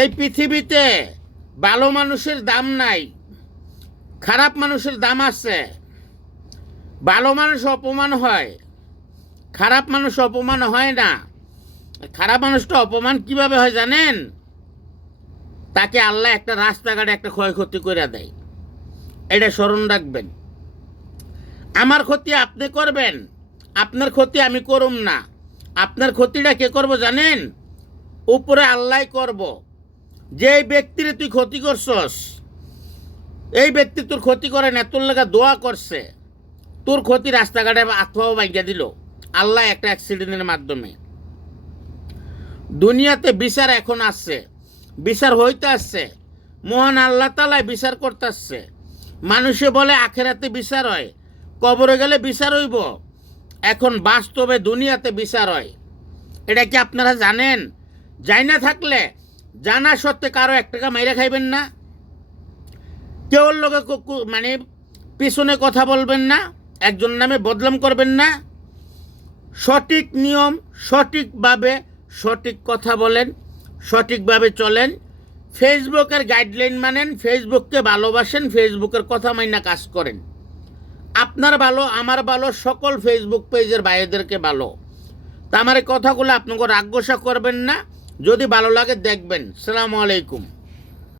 এই পৃথিবীতে ভালো মানুষের দাম নাই, খারাপ মানুষের দাম আছে। ভালো মানুষ অপমান হয়, খারাপ মানুষ অপমান হয় না। খারাপ মানুষটা অপমান কিভাবে হয় জানেন? তাকে আল্লাহ একটা রাস্তাঘাটে একটা ক্ষয়ক্ষতি করে দেয়। এটা স্মরণ রাখবেন। আমার ক্ষতি আপনি করবেন, আপনার ক্ষতি আমি করুম না। আপনার ক্ষতিটা কে করব জানেন? উপরে আল্লাহ করব। যে ব্যক্তির তুই ক্ষতি করছস, এই ব্যক্তি তোর ক্ষতি করে না, তোর লাগা দোয়া করছে, তোর ক্ষতি রাস্তাঘাটে আত্মাও বাইগা দিল আল্লাহ একটা অ্যাক্সিডেন্টের মাধ্যমে। দুনিয়াতে বিচার এখন আসছে, বিচার হইতে আসছে, মহান আল্লাহ তাআলাই বিচার করতে আসছে। মানুষে বলে আখেরাতে বিচার হয়, কবরে গেলে বিচার হইব। এখন বাস্তবে দুনিয়াতে বিচার হয়। এটা কি আপনারা জানেন? যাই না থাকলে জানা সত্ত্বে কারো এক টাকা মাইরা খাইবেন না, কেউ লোকে মানে পিছনে কথা বলবেন না, একজন নামে বদনাম করবেন না। সঠিক নিয়ম, সঠিকভাবে সঠিক কথা বলেন, সঠিকভাবে চলেন। ফেসবুকের গাইডলাইন মানেন, ফেসবুককে ভালোবাসেন, ফেসবুকের কথা মাইনা কাজ করেন। আপনার ভালো, আমার ভালো, সকল ফেসবুক পেজের ভাইদেরকে ভালো। তা আমার এই কথাগুলো আপনাকে রাগ গোসা করবেন না। যদি ভালো লাগে দেখবেন। আসসালামু আলাইকুম।